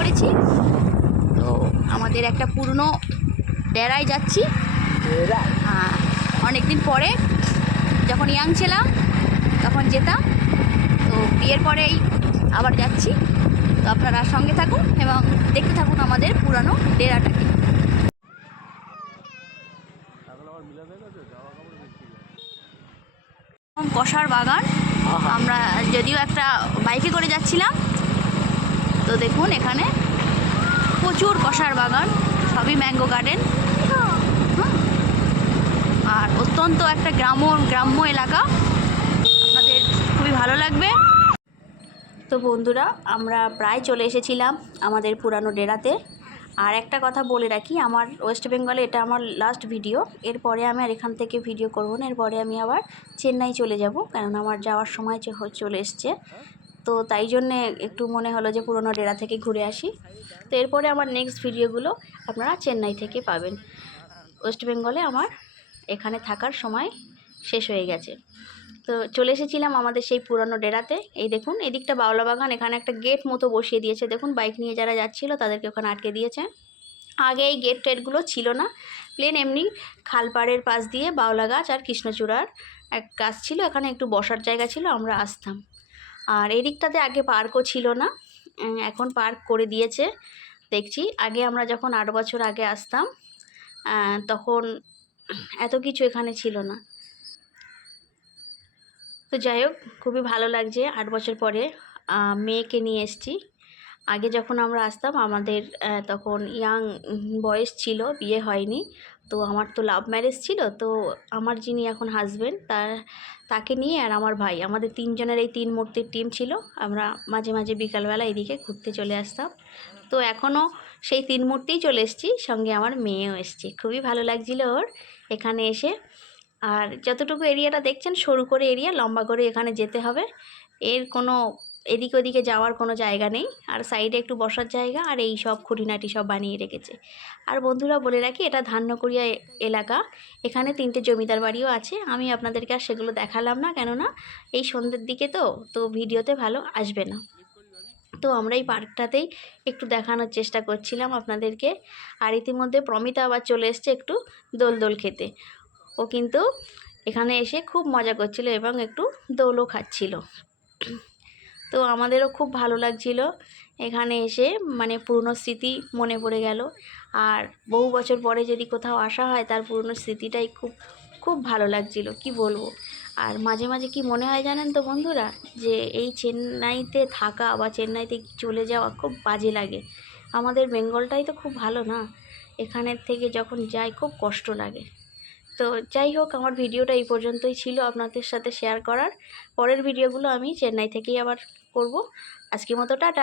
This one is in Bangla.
করেছি। তো আমাদের একটা পুরনো ডেরায় যাচ্ছি। হ্যাঁ অনেকদিন পরে যখন ইয়াং ছিলাম তখন যেতাম। তো বিয়ের পরেই আবার যাচ্ছি। তো আপনারা সঙ্গে থাকুন এবং দেখতে থাকুন আমাদের পুরানো ডেরাটাকে কষার বাগান। আমরা যদিও একটা বাইকে করে যাচ্ছিলাম তো দেখুন, এখানে প্রচুর কষার বাগান, সবই ম্যাঙ্গো গার্ডেন। আর অত্যন্ত একটা গ্রাম্য গ্রাম্য এলাকা। আপনাদের খুবই ভালো লাগবে। তো বন্ধুরা, আমরা প্রায় চলে এসেছিলাম আমাদের পুরানো ডেরাতে। আর একটা কথা বলে রাখি, আমার ওয়েস্ট বেঙ্গলে এটা আমার লাস্ট ভিডিও এরপরে আমি আর এখান থেকে ভিডিও করব না, এরপরে আমি আবার চেন্নাই চলে যাব কারণ আমার যাওয়ার সময় চলে এসছে। তো তাই জন্যে একটু মনে হলো যে পুরনো ডেরা থেকে ঘুরে আসি। তো এরপরে আমার নেক্সট ভিডিওগুলো আপনারা চেন্নাই থেকে পাবেন। ওয়েস্ট বেঙ্গলে আমার এখানে থাকার সময় শেষ হয়ে গেছে। তো চলে এসেছিলাম আমাদের সেই পুরনো ডেরাতে। এই দেখুন, এদিকটা বাউলা বাগান, এখানে একটা গেট মতো বসিয়ে দিয়েছে। দেখুন বাইক নিয়ে যারা যাচ্ছিল তাদেরকে ওখানে আটকে দিয়েছে। আগে এই গেট টেটগুলো ছিল না। প্লেন এমনি খালপাড়ের পাশ দিয়ে বাউলা গাছ আর কৃষ্ণচূড়ার এক গাছ ছিল। এখানে একটু বসার জায়গা ছিল, আমরা আসতাম। আর এই দিকটাতে আগে পার্কও ছিল না এখন পার্ক করে দিয়েছে। দেখছি, আগে আমরা যখন আট বছর আগে আসতাম তখন এত কিছু এখানে ছিল না। তো যাই হোক, খুবই ভালো লাগছে আট বছর পরে মেয়েকে নিয়ে এসেছি। আগে যখন আমরা আসতাম, আমাদের তখন ইয়াং বয়স ছিল, বিয়ে হয়নি। তো আমার তো লাভ ম্যারেজ ছিল, তো আমার যিনি এখন হাজবেন্ড তার, তাকে নিয়ে আর আমার ভাই, আমাদের তিনজনের এই তিন মূর্তির টিম ছিল। আমরা মাঝে মাঝে বিকালবেলা এদিকে ঘুরতে চলে আসতাম। তো এখনও সেই তিন মূর্তিই চলে এসেছি, সঙ্গে আমার মেয়েও এসছে। খুবই ভালো লাগছিল ওর এখানে এসে। আর যতটুকু এরিয়াটা দেখছেন, সরু করে এরিয়া লম্বা করে এখানে যেতে হবে। এর কোনো এদিক ওদিকে যাওয়ার কোনো জায়গা নেই। আর সাইডে একটু বসার জায়গা আর এই সব খুঁটিনাটি সব বানিয়ে রেখেছে। আর বন্ধুরা বলে রাখি, এটা ধান্যকুড়িয়া এলাকা। এখানে তিনটে জমিদার বাড়িও আছে। আমি আপনাদেরকে আর সেগুলো দেখালাম না, কেননা এই সন্ধ্যের দিকে তো তো ভিডিওতে ভালো আসবে না। তো আমরা এই পার্কটাতেই একটু দেখানোর চেষ্টা করছিলাম আপনাদেরকে। আর ইতিমধ্যে প্রমিতা আবার চলে এসছে একটু দোল দোল খেতে। ও কিন্তু এখানে এসে খুব মজা করছিল এবং একটু দোলও খাচ্ছিল। তো আমাদেরও খুব ভালো লাগছিল এখানে এসে মানে পুরনো স্মৃতি মনে পড়ে গেল। আর বহু বছর পরে যদি কোথাও আসা হয়, তার পুরনো স্মৃতিটাই খুব খুব ভালো লাগছিল, কি বলব? আর মাঝে মাঝে কি মনে হয় জানেন তো বন্ধুরা? যে এই চেন্নাইতে থাকা বা চেন্নাইতে চলে যাওয়া খুব বাজে লাগে। আমাদের বেঙ্গলটাই তো খুব ভালো না? এখানের থেকে যখন যাই খুব কষ্ট লাগে। তো যাই হোক, আমার ভিডিওটা এই পর্যন্তই ছিল আপনাদের সাথে শেয়ার করার। পরের ভিডিওগুলো আমি চেন্নাই থেকেই আবার করব। আজকে মতো, টাটা।